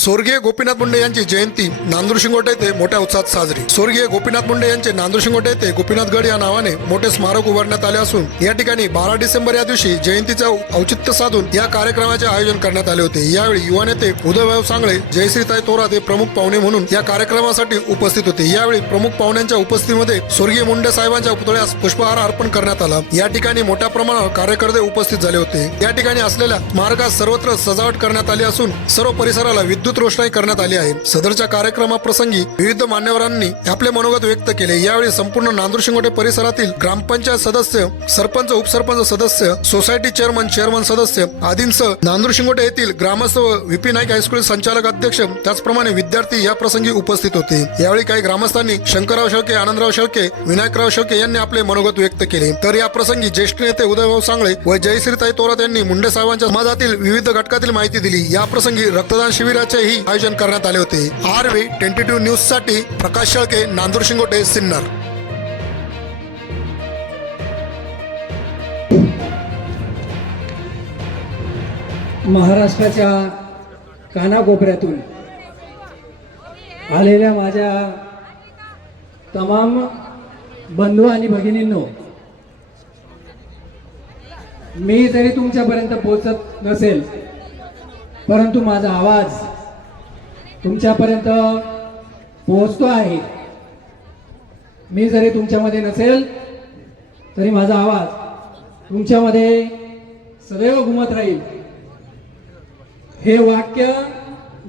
स्वर्गीय गोपीनाथ मुंडे यांची जयंती नांदूर शिंगोटे येथे मोठ्या उत्साहात साजरी. स्वर्गीय गोपीनाथ मुंडे यांचे नांदूर शिंगोटे येथे गोपीनाथगड या नावाने मोठे स्मारक उभारण्यात आले असून या ठिकाणी बारा डिसेंबर या दिवशी जयंतीचे औचित्य साधून या कार्यक्रमाचे आयोजन करण्यात आले होते. यावेळी युवा नेते उदयभाऊ सांगळे जयश्रीताई थोरात हे प्रमुख पाहुणे म्हणून या कार्यक्रमासाठी उपस्थित होते. यावेळी प्रमुख पाहुण्यांच्या उपस्थितीमध्ये स्वर्गीय मुंडे साहेबांच्या पुतळ्यास पुष्पहार अर्पण करण्यात आला. या ठिकाणी मोठ्या प्रमाणावर कार्यकर्ते उपस्थित झाले होते. या ठिकाणी असलेल्या स्मारकात सर्वत्र सजावट करण्यात आली असून सर्व परिसराला विद्युत रोषणाई करण्यात आली आहे. सदरच्या कार्यक्रमाप्रसंगी विविध मान्यवरांनी आपले मनोगत व्यक्त केले. यावेळी संपूर्ण नांदूर शिंगोटे परिसरातील ग्रामपंचायत सदस्य सरपंच उपसरपंच सदस्य सोसायटी चेअरमन चेअरमन सदस्य आदींसह नांदूर शिंगोटे येथील ग्रामस्थ व व्हीपी नाईक हायस्कूल संचालक अध्यक्ष त्याचप्रमाणे विद्यार्थी या प्रसंगी उपस्थित होते. यावेळी काही ग्रामस्थांनी शंकरराव शेळके आनंदराव शेळके विनायकराव शेळके यांनी आपले मनोगत व्यक्त केले. तर या प्रसंगी ज्येष्ठ नेते उदयभाऊ सांगळे व जयश्रीताई तोरात यांनी मुंडे साहेबांच्या समाजातील विविध घटकातील माहिती दिली. या प्रसंगी रक्तदान शिबिराचेही आयोजन करण्यात आले होते. आर व्ही ट्वेंटी टू न्यूजसाठी प्रकाश शेळके नांदूर शिंगोटे सिन्नर. महाराष्ट्राच्या कानाकोपऱ्यातून आलेल्या माझ्या तमाम बंधू आणि भगिनींनो मी जरी तुमच्यापर्यंत पोचत नसेल परंतु माझा आवाज तुमच्यापर्यंत पोहोचतो आहे. मी जरी तुमच्यामध्ये नसेल तरी माझा आवाज तुमच्यामध्ये सदैव घुमत राहील. हे वाक्य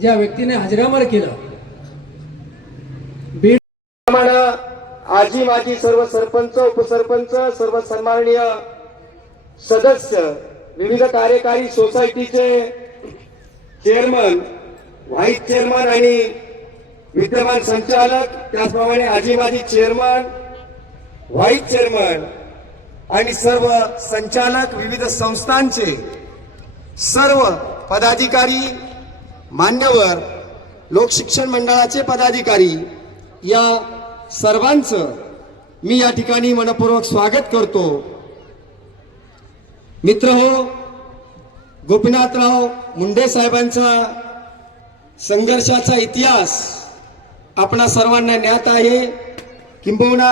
ज्या व्यक्तीने हजरामर केलं बीड आजी माजी सर्व सरपंच उपसरपंच सर्व सन्माननीय सदस्य विविध कार्यकारी सोसायटीचे चेअरमन व्हाईस चेअरमन आणि विद्यमान संचालक त्याचप्रमाणे आजी माजी चेअरमन व्हाईस चेअरमन आणि सर्व संचालक विविध संस्थांचे सर्व पदाधिकारी मान्यवर लोकशिक्षण मंडळाचे पदाधिकारी या सर्वांचं मी या ठिकाणी मनपूर्वक स्वागत करतो. मित्र हो गोपीनाथराव मुंडे साहेबांचा संघर्षाचा इतिहास आपणा सर्वांना ज्ञात आहे. किंबहुना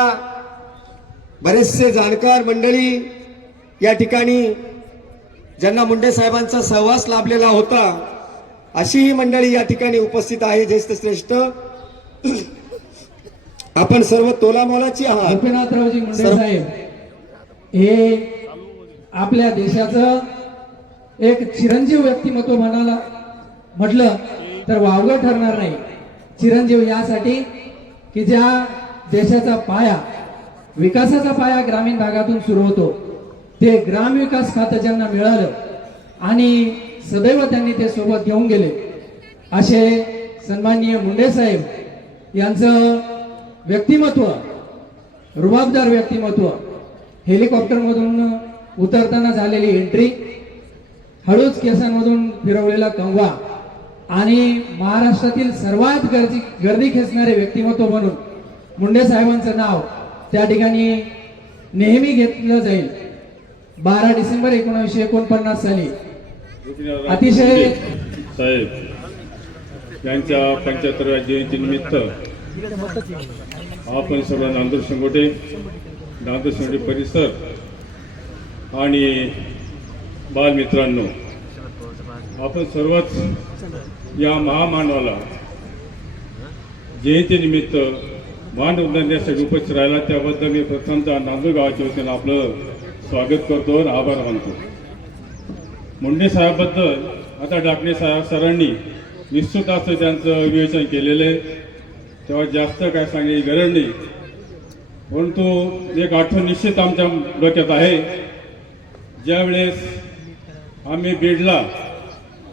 बरेचसे जाणकार मंडळी या ठिकाणी ज्यांना मुंडे साहेबांचा सहवास लाभलेला होता अशी ही मंडळी या ठिकाणी उपस्थित आहे ज्येष्ठ श्रेष्ठ. आपण सर्व तोलामोलाची आहात. गोपीनाथरावजी मुंडे साहेब हे आपल्या देशाचं एक चिरंजीव व्यक्तिमत्व म्हणाला म्हटलं तर वावगं ठरणार नाही. चिरंजीव यासाठी की ज्या देशाचा पाया विकासाचा पाया ग्रामीण भागातून सुरू होतो ते ग्रामविकास खातं ज्यांना मिळालं आणि सदैव त्यांनी ते सोबत घेऊन गेले. असे सन्माननीय मुंडे साहेब यांचं व्यक्तिमत्व रुबाबदार व्यक्तिमत्व हेलिकॉप्टरमधून उतरताना झालेली एंट्री हळूच केसांमधून फिरवलेला कंगवा आणि महाराष्ट्रातील सर्वात गर्दी गर्दी खेचणारे व्यक्तिमत्व म्हणून मुंडे साहेबांचं नाव त्या ठिकाणी नेहमी घेतलं जाईल. बारा डिसेंबर एकोणीसशे एकोणपन्नास साली. अतिशय साहेब यांच्या पंच्याहत्तरव्या जयंतीनिमित्त आपण सर्व नांदूर शिंगोटे नांदूर शिंगोटे परिसर आणि बालमित्रांनो आपण सर्वच या महामानवाला जयंतीनिमित्त मान उल्लंघण्यासाठी उपस्थित राहिला. त्याबद्दल मी प्रथमचा नांदूर गावाच्या वतीनं आपलं स्वागत करतो आणि आभार मानतो. मुंडे साहेबबद्दल आता डाकणे साहेब सरांनी निश्चित असं त्यांचं विवेचन केलेलं आहे. तेव्हा जास्त काय सांगण्याची गरज नाही. परंतु एक आठवण निश्चित आमच्या डोक्यात आहे. ज्यावेळेस आम्ही बीडला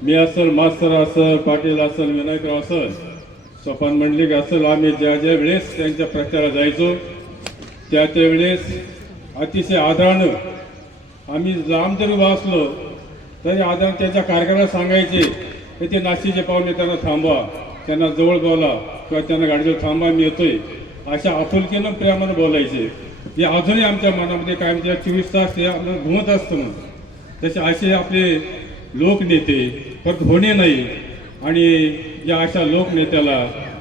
मी असल मास्तर असल पाटील असल विनायकराव असल स्वपन मंडलिक असल आम्ही ज्या ज्या वेळेस त्यांच्या प्रचारात जायचो त्या त्यावेळेस अतिशय आदरानं आम्ही लांब जरी वाचलो तरी आदर त्यांच्या कार्यक्रमात सांगायचे की ते नाशिकचे पाहुणे त्यांना थांबवा त्यांना जवळ बोला किंवा त्यांना गाडीजवळ थांबवा मी येतोय. अशा आपुलकीनं प्रेमानं बोलायचे. हे अजूनही आमच्या मनामध्ये काय म्हणजे चोवीस तास हे आपलं घुमत असतं म्हणून. तसे असे आपले लोकनेते परत होणे नाही. आणि या अशा लोकनेत्याला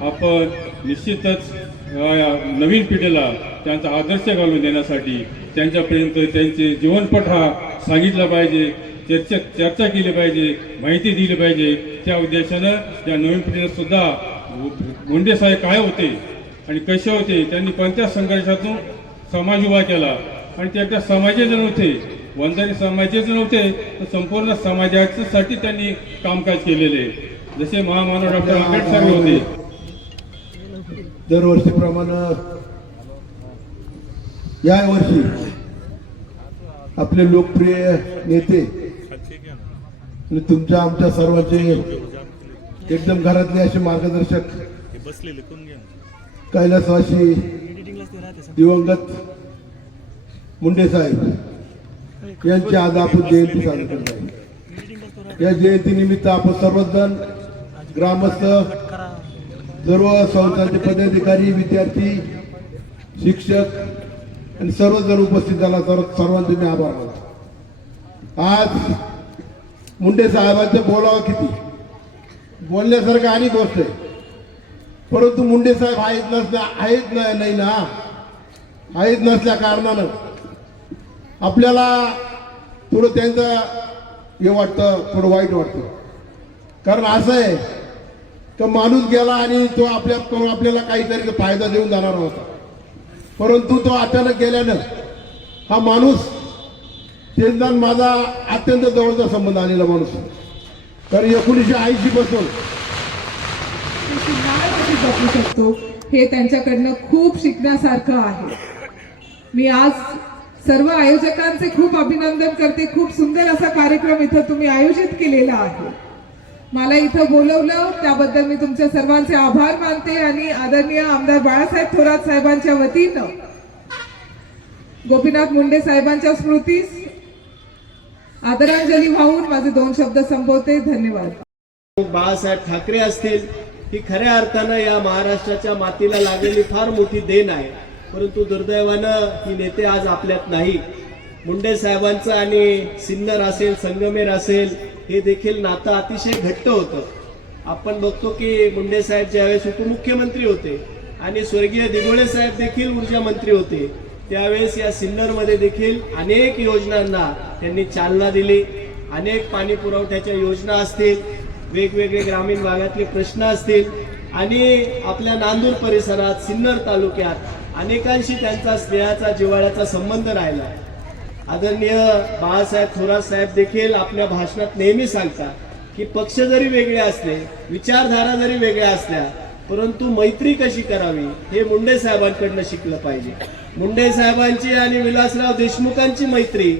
आपण निश्चितच या नवीन पिढीला त्यांचा आदर्श घालून देण्यासाठी त्यांच्यापर्यंत त्यांचे जीवनपट हा सांगितला पाहिजे चर्चा चर्चा केली पाहिजे माहिती दिली पाहिजे. त्या उद्देशानं या नवीन पिढीला सुद्धा मुंडे साहेब काय होते आणि कसे होते त्यांनी कोणत्या संघर्षातून समाज उभा केला आणि ते एकट्या समाजाचे होते वंजारी समाजाचे नव्हते तर संपूर्ण समाजासाठी त्यांनी कामकाज केलेले. जसे महामानव डॉक्टर आंबेडकर होते. दरवर्षीप्रमाणे या वर्षी आपले लोकप्रिय नेते आणि तुमच्या आमच्या सर्वांचे एकदम घरातले असे मार्गदर्शक कैलासवासी दिवंगत मुंडे साहेब. यांची आज आपण जयंती साजरी करत आहे. या जयंतीनिमित्त आपण सर्वजण ग्रामस्थ सर्व संस्थांचे पदाधिकारी विद्यार्थी शिक्षक आणि सर्वजण उपस्थित झाला. सर्व सर्वांचे मी आभार मानतो. आज मुंडे साहेबांचं बोलावं किती? बोलण्यासारखं आणि गोष्ट आहे. परंतु मुंडे साहेब आहेत नसल्या आहेत ना नाही ना? आहेत नसल्या कारणानं आपल्याला थोडं त्यांचं हे वाटतं थोडं वाईट वाटतं. कारण असं आहे तर माणूस गेला आणि तो आपल्या आपल्याला काहीतरी फायदा देऊन जाणार होता. परंतु तो अचानक गेल्यानं हा माणूस त्यांचा माझा अत्यंत जवळचा संबंध आलेला माणूस. तर कारण एकोणीसशे ऐंशी पासून शकतो हे त्यांच्याकडनं खूप शिकण्यासारखं आहे. मी आज सर्व आयोजकांचे खूप अभिनंदन करते. खूप सुंदर असा कार्यक्रम इथं तुम्ही आयोजित केलेला आहे. मला इथं बोलवलं त्याबद्दल मी तुमच्या सर्वांचे आभार मानते आणि आदरणीय आमदार बाळासाहेब थोरात साहेबांच्या वतीनं गोपीनाथ मुंडे साहेबांच्या स्मृतीस आदरांजली वाहून माझे दोन शब्द संपवते. धन्यवाद. बाळासाहेब ठाकरे असतील ही खऱ्या अर्थानं या महाराष्ट्राच्या मातीला लागलेली फार मोठी देण आहे. परंतु दुर्दैवानं ही नेते आज आपल्यात नाही. मुंडे साहेबांचं आणि सिन्नर असेल संगमेर असेल हे देखील नातं अतिशय घट्ट होतं. आपण बघतो की मुंडे साहेब ज्यावेळेस उपमुख्यमंत्री होते आणि स्वर्गीय दिगोळे साहेब देखील ऊर्जा मंत्री होते त्यावेळेस या सिन्नरमध्ये देखील अनेक योजनांना त्यांनी चालना दिली. अनेक पाणी पुरवठ्याच्या योजना असतील वेगवेगळे ग्रामीण भागातले प्रश्न असतील आणि आपल्या नांदूर परिसरात सिन्नर तालुक्यात अनेकांशी त्यांचा स्नेहाचा जिव्हाळ्याचा संबंध राहिला. आदरणीय बाळासाहेब थोरात साहेब देखील आपल्या भाषणात नेहमी सांगतात की पक्ष जरी वेगळे असले विचारधारा जरी वेगळ्या असल्या परंतु मैत्री कशी करावी हे मुंडे साहेबांकडनं शिकलं पाहिजे. मुंडे साहेबांची आणि विलासराव देशमुखांची मैत्री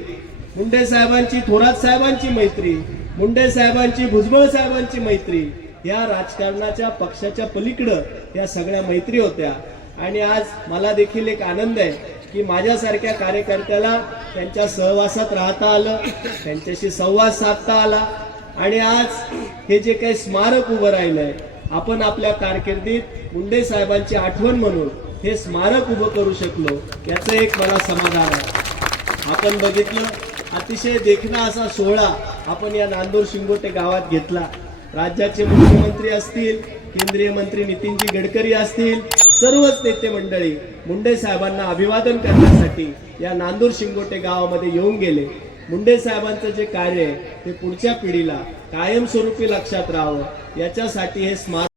मुंडे साहेबांची थोरात साहेबांची मैत्री मुंडे साहेबांची भुजबळ साहेबांची मैत्री या राजकारणाच्या पक्षाच्या पलीकडं या सगळ्या मैत्री होत्या. आणि आज मला देखील एक आनंद आहे की माझ्यासारख्या कार्यकर्त्याला त्यांच्या सहवासात राहता आलं त्यांच्याशी संवाद साधता आला. आणि आज हे जे काही स्मारक उभं राहिलंय आपण आपल्या कारकिर्दीत मुंडे साहेबांची आठवण म्हणून हे स्मारक उभं करू शकलो याचं एक मला समाधान आहे. आपण बघितलं अतिशय देखणा असा सोहळा आपण या नांदूर शिंगोटे गावात घेतला. राज्याचे मुख्यमंत्री असतील केंद्रीय मंत्री नितीनजी गडकरी असतील सर्वच नेते मंडळी मुंडे साहेबांना अभिवादन करण्यासाठी या नांदूर शिंगोटे गावामध्ये येऊन गेले. मुंडे साहेबांचं जे कार्य आहे ते पुढच्या पिढीला कायमस्वरूपी लक्षात राहावं. याच्यासाठी हे स्मारक